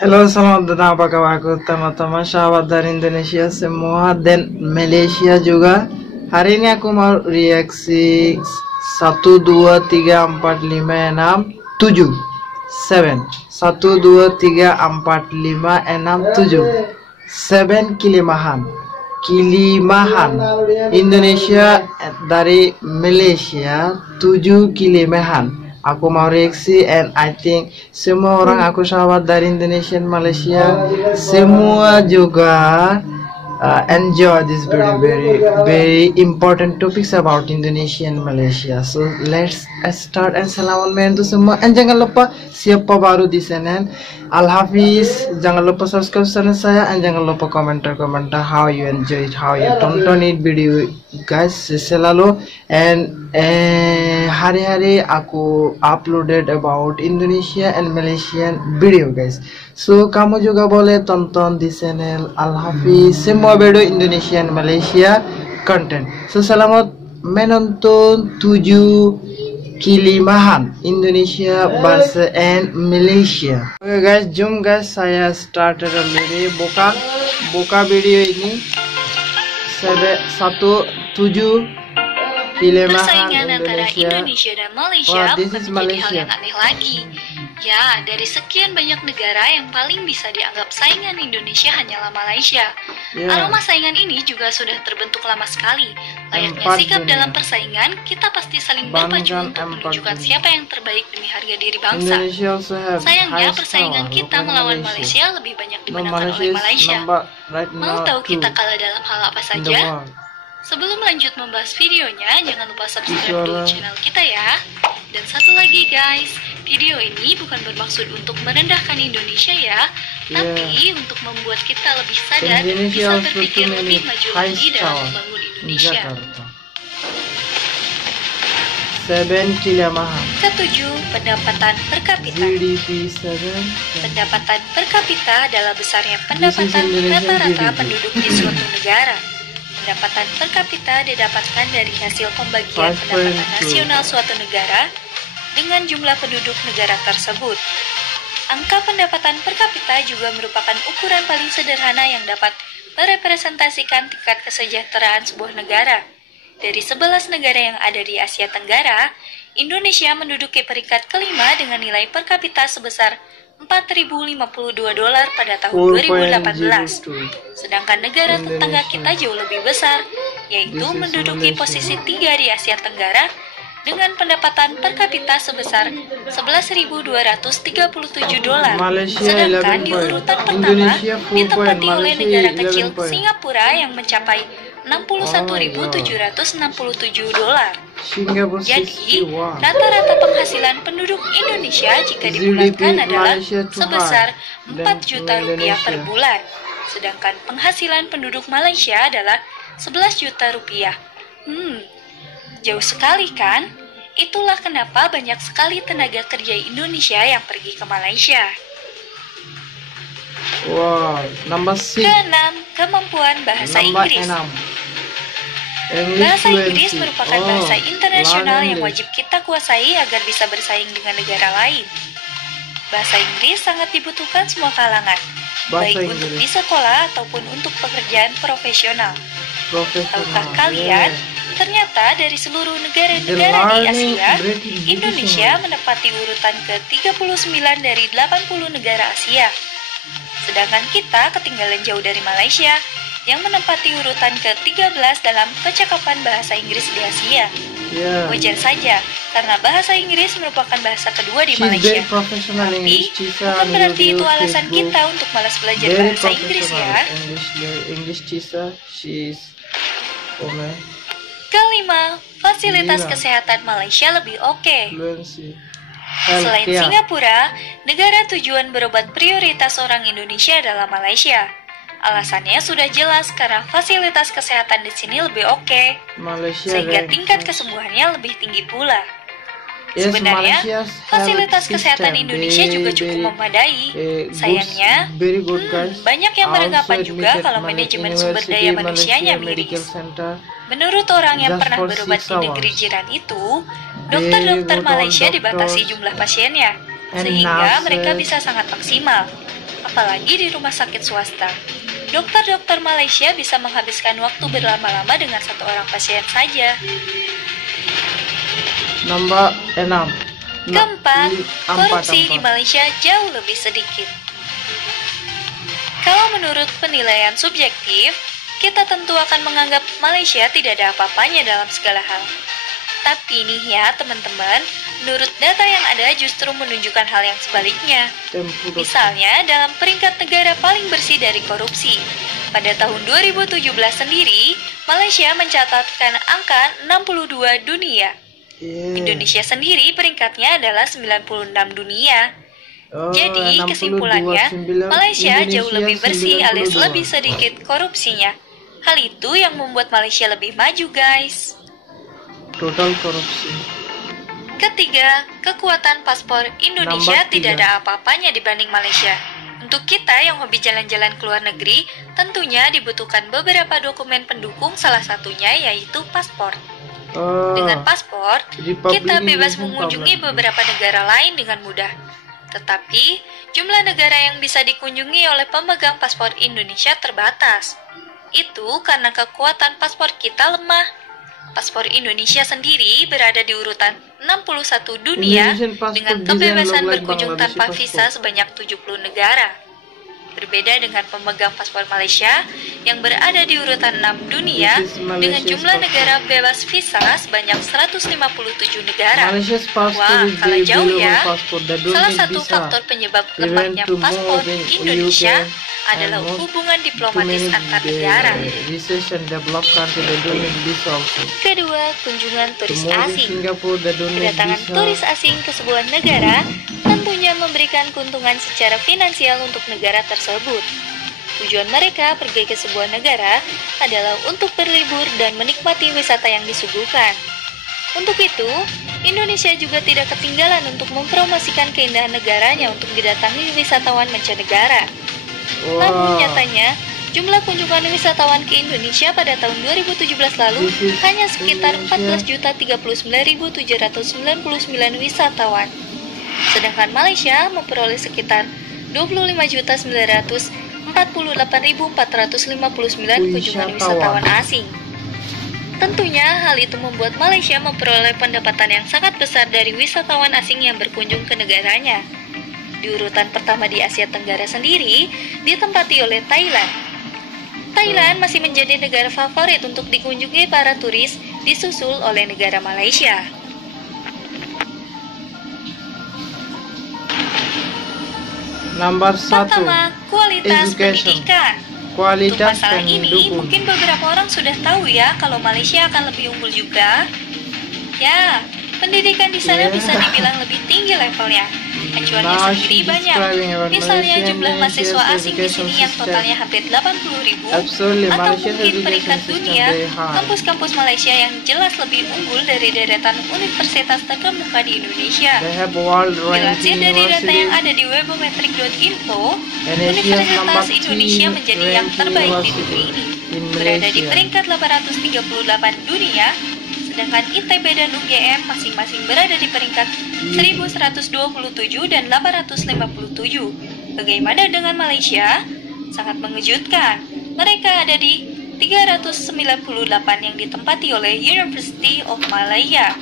Halo, selamat datang apa kabarku teman-teman sahabat dari Indonesia semua dan Malaysia juga. Hari ini aku mau reaksi 1 2 3 4 5 6 7 7 kilimahan Indonesia dari Malaysia 7 kilimahan. Aku mau reaksi and I think semua orang aku sahabat dari Indonesia dan Malaysia semua juga enjoy this very important topics about Indonesia and Malaysia. So let's start and selamat main untuk semua. And jangan lupa siapa baru di channel, Al Hafiz, jangan lupa subscribe channel saya and jangan lupa komentar how you enjoy it, how you tonton it video guys selalu. And hari-hari aku uploaded about Indonesia and Malaysian video guys. So kamu juga boleh tonton di channel Al Hafiz semua video Indonesia and Malaysia content. So selamat menonton 7 kilimahan Indonesia versus and Malaysia. Oke guys, jom guys, saya started already buka video ini. 7 kilimahan Persaingan antara Indonesia dan Malaysia bukan menjadi hal yang aneh lagi. Ya, dari sekian banyak negara yang paling bisa dianggap saingan Indonesia hanyalah Malaysia. Aroma saingan ini juga sudah terbentuk lama sekali. Layaknya sikap dalam persaingan, kita pasti saling berpacu untuk menunjukkan siapa yang terbaik demi harga diri bangsa. Sayangnya, persaingan kita melawan Malaysia lebih banyak dimenangkan oleh Malaysia. Mau tahu kita kalah dalam hal apa saja? Sebelum lanjut membahas videonya, jangan lupa subscribe dulu channel kita ya. Dan satu lagi guys, video ini bukan bermaksud untuk merendahkan Indonesia ya, tapi untuk membuat kita lebih sadar dan bisa berpikir lebih maju lagi dalam membangun Indonesia. 7 kilimahan. Ketujuh, pendapatan per kapita. Pendapatan per kapita adalah besarnya pendapatan rata-rata penduduk di suatu negara. Pendapatan per kapita didapatkan dari hasil pembagian pendapatan nasional suatu negara dengan jumlah penduduk negara tersebut. Angka pendapatan per kapita juga merupakan ukuran paling sederhana yang dapat merepresentasikan tingkat kesejahteraan sebuah negara. Dari 11 negara yang ada di Asia Tenggara, Indonesia menduduki peringkat kelima dengan nilai per kapita sebesar $4.052 pada tahun 2018. Sedangkan negara tetangga kita jauh lebih besar, yaitu menduduki posisi 3 di Asia Tenggara dengan pendapatan per kapita sebesar $11.237. Sedangkan di urutan pertama ditempati oleh negara kecil Singapura yang mencapai $61.767. Jadi, rata-rata penghasilan penduduk Indonesia jika dibulatkan adalah sebesar 4 juta rupiah per bulan. Sedangkan penghasilan penduduk Malaysia adalah 11 juta rupiah. Jauh sekali kan? Itulah kenapa banyak sekali tenaga kerja Indonesia yang pergi ke Malaysia. Wow, number 6. Keenam, kemampuan bahasa Inggris. Bahasa Inggris merupakan bahasa internasional yang wajib kita kuasai agar bisa bersaing dengan negara lain. Bahasa Inggris sangat dibutuhkan semua kalangan, baik untuk di sekolah ataupun untuk pekerjaan profesional. Tahukah kalian, ternyata dari seluruh negara-negara di Asia, Indonesia menempati urutan ke-39 dari 80 negara Asia. Sedangkan kita ketinggalan jauh dari Malaysia, yang menempati urutan ke-13 dalam kecakapan bahasa Inggris di Asia. Wajar saja, karena bahasa Inggris merupakan bahasa kedua di Malaysia. Tapi, bukan berarti itu alasan kita untuk malas belajar bahasa Inggris ya. Kelima, fasilitas kesehatan Malaysia lebih oke. Selain Singapura, negara tujuan berobat prioritas orang Indonesia adalah Malaysia. Alasannya sudah jelas karena fasilitas kesehatan di sini lebih oke, sehingga tingkat kesembuhannya lebih tinggi pula. Sebenarnya, fasilitas kesehatan Indonesia juga cukup memadai. Sayangnya, banyak yang beranggapan juga kalau manajemen sumber daya manusianya miris. Menurut orang yang pernah berobat di negeri jiran itu, dokter-dokter Malaysia dibatasi jumlah pasiennya, sehingga mereka bisa sangat maksimal. apalagi di rumah sakit swasta. Dokter-dokter Malaysia bisa menghabiskan waktu berlama-lama dengan satu orang pasien saja. Nomor 6. Keempat, korupsi di Malaysia jauh lebih sedikit. Kalau menurut penilaian subjektif, kita tentu akan menganggap Malaysia tidak ada apa-apanya dalam segala hal. Tapi nih ya teman-teman, menurut data yang ada justru menunjukkan hal yang sebaliknya. Misalnya dalam peringkat negara paling bersih dari korupsi, pada tahun 2017 sendiri, Malaysia mencatatkan angka 62 dunia. Indonesia sendiri peringkatnya adalah 96 dunia. Jadi kesimpulannya, Malaysia jauh lebih bersih alias lebih sedikit korupsinya. Hal itu yang membuat Malaysia lebih maju, guys. Total korupsi. Ketiga, kekuatan paspor Indonesia tidak ada apa-apanya dibanding Malaysia. Untuk kita yang hobi jalan-jalan ke luar negeri, tentunya dibutuhkan beberapa dokumen pendukung, salah satunya yaitu paspor. Dengan paspor, kita bebas mengunjungi beberapa negara lain dengan mudah. Tetapi, jumlah negara yang bisa dikunjungi oleh pemegang paspor Indonesia terbatas. Itu karena kekuatan paspor kita lemah. Paspor Indonesia sendiri berada di urutan 61 dunia dengan kebebasan berkunjung tanpa visa sebanyak 70 negara. Berbeda dengan pemegang paspor Malaysia yang berada di urutan 6 dunia dengan jumlah negara bebas visa sebanyak 157 negara. Wah, kalah jauh ya. Salah satu faktor penyebab lemahnya paspor Indonesia adalah hubungan diplomatis antar negara. Kedua, kunjungan turis asing. Kedatangan turis asing ke sebuah negara tentunya memberikan keuntungan secara finansial untuk negara tersebut. Tujuan mereka pergi ke sebuah negara adalah untuk berlibur dan menikmati wisata yang disuguhkan. Untuk itu, Indonesia juga tidak ketinggalan untuk mempromosikan keindahan negaranya untuk didatangi wisatawan mancanegara. Namun nyatanya, jumlah kunjungan wisatawan ke Indonesia pada tahun 2017 lalu hanya sekitar 14.039.799 wisatawan. Sedangkan Malaysia memperoleh sekitar 25.948.459 kunjungan wisatawan asing. Tentunya hal itu membuat Malaysia memperoleh pendapatan yang sangat besar dari wisatawan asing yang berkunjung ke negaranya. Di urutan pertama di Asia Tenggara sendiri ditempati oleh Thailand. Thailand masih menjadi negara favorit untuk dikunjungi para turis, disusul oleh negara Malaysia. Nomor 1. Pertama, kualitas pendidikan. Untuk masalah ini, mungkin beberapa orang sudah tahu ya kalau Malaysia akan lebih unggul juga. Ya, pendidikan di sana bisa dibilang lebih tinggi levelnya. Acuannya sendiri banyak. Misalnya jumlah mahasiswa asing di sini yang totalnya hampir 80.000, atau mungkin peringkat dunia, kampus-kampus Malaysia yang jelas lebih unggul dari deretan universitas terkemuka di Indonesia. Dilansir dari data yang ada di webometric.info, Universitas Indonesia menjadi yang terbaik di negeri ini, berada di peringkat 838 dunia. Sedangkan ITB dan UGM masing-masing berada di peringkat 1127 dan 857. Bagaimana dengan Malaysia? Sangat mengejutkan. Mereka ada di 398 yang ditempati oleh University of Malaya.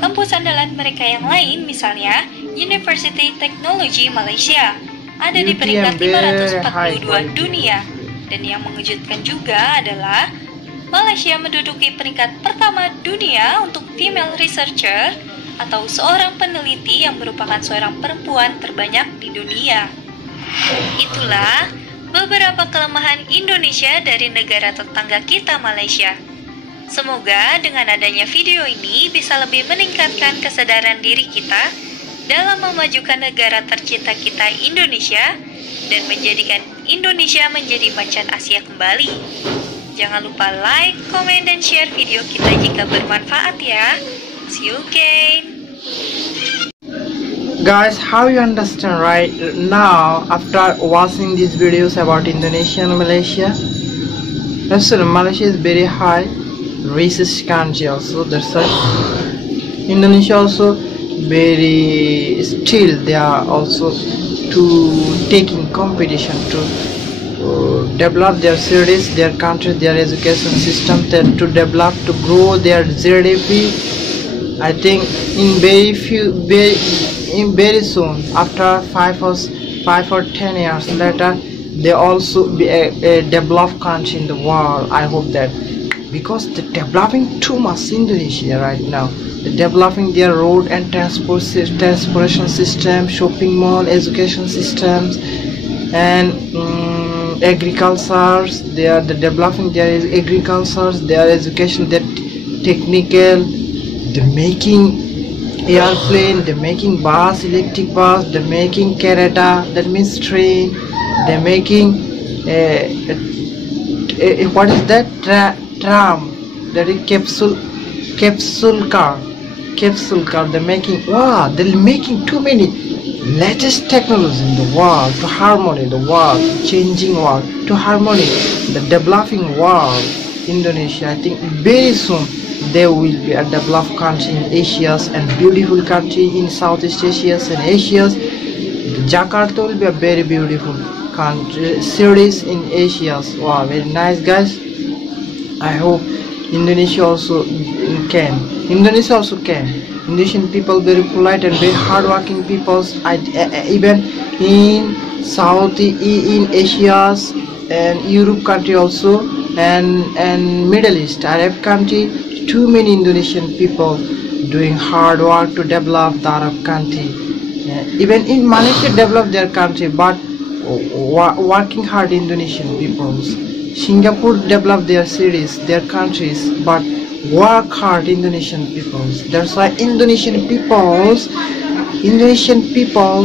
Kampus andalan mereka yang lain misalnya University Technology Malaysia ada di peringkat 542 dunia. Dan yang mengejutkan juga adalah Malaysia menduduki peringkat pertama dunia untuk female researcher atau seorang peneliti yang merupakan seorang perempuan terbanyak di dunia. Itulah beberapa kelemahan Indonesia dari negara tetangga kita Malaysia. Semoga dengan adanya video ini bisa lebih meningkatkan kesadaran diri kita dalam memajukan negara tercinta kita Indonesia dan menjadikan Indonesia menjadi macan Asia kembali. Jangan lupa like, komen, dan share video kita jika bermanfaat ya. See you again. Guys, how you understand right now after watching these videos about Indonesia and Malaysia? Actually, Malaysia is very high racist country also. That's why Indonesia also very still they are also to taking competition to develop their cities, their country, their education system, to develop, to grow their GDP. I think in very soon, after 5 or 10 years later, they also be a developed country in the world. I hope that, because they're developing too much Indonesia right now. They're developing their road and transportation system, shopping mall, education systems, and agriculture. They are developing their agriculture, their education, their technical. They're making airplane, they're making bus, electric bus, they're making careta, that means train. They're making what is that, tram, that is capsule car. They're making, wow, they're making too many latest technology in the world to harmony the world, changing world, to harmony the developing world. Indonesia, I think very soon there will be a developed country in Asia and beautiful country in Southeast Asia and Asia. Jakarta will be a very beautiful country, cities in Asia. Wow, very nice, guys. I hope Indonesia also can. Indonesian people very polite and very hardworking people. Even in in Asia and Europe country also, and Middle East, Arab country, too many Indonesian people doing hard work to develop the Arab country. Even in Malaysia develop their country, but working hard Indonesian peoples. Singapore develop their cities, their countries, but work hard Indonesian peoples. That's why Indonesian peoples,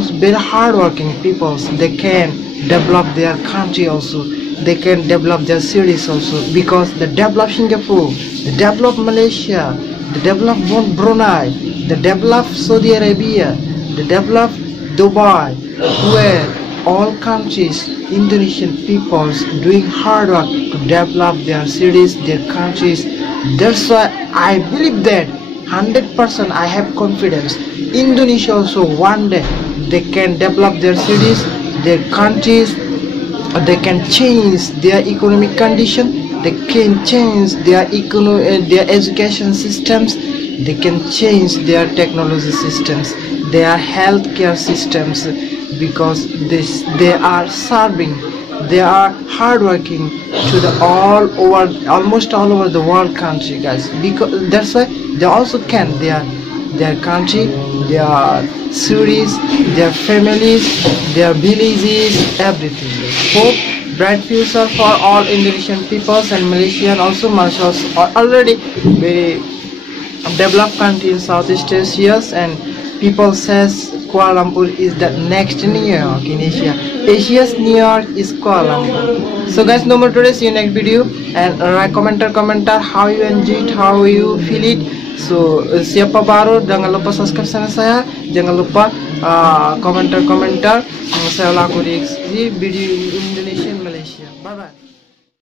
very hardworking peoples. They can develop their country also. They can develop their cities also, because they develop Singapore, they develop Malaysia, they develop Brunei, they develop Saudi Arabia, they develop Dubai, where all countries, Indonesian peoples doing hard work to develop their cities, their countries. That's why I believe that 100% I have confidence Indonesia also one day they can develop their cities, their countries. They can change their economic condition, they can change their education systems, they can change their technology systems, their healthcare systems, because they are serving, they are hardworking to the almost all over the world country, guys. Because that's why they also can their country, their cities, their families, their villages, everything. Hope bright future for all Indonesian peoples and Malaysian also. Malaysia are already very developed country in Southeast Asia, and people says Kuala Lumpur is the next New York in Asia. Asia's New York is Kuala Lumpur. So guys, no more today. See you next video, and komentar how you enjoy it, how you feel it. So siapa baru, jangan lupa subscribe channel saya, jangan lupa komentar saya laku di video Indonesian Malaysia. Bye bye.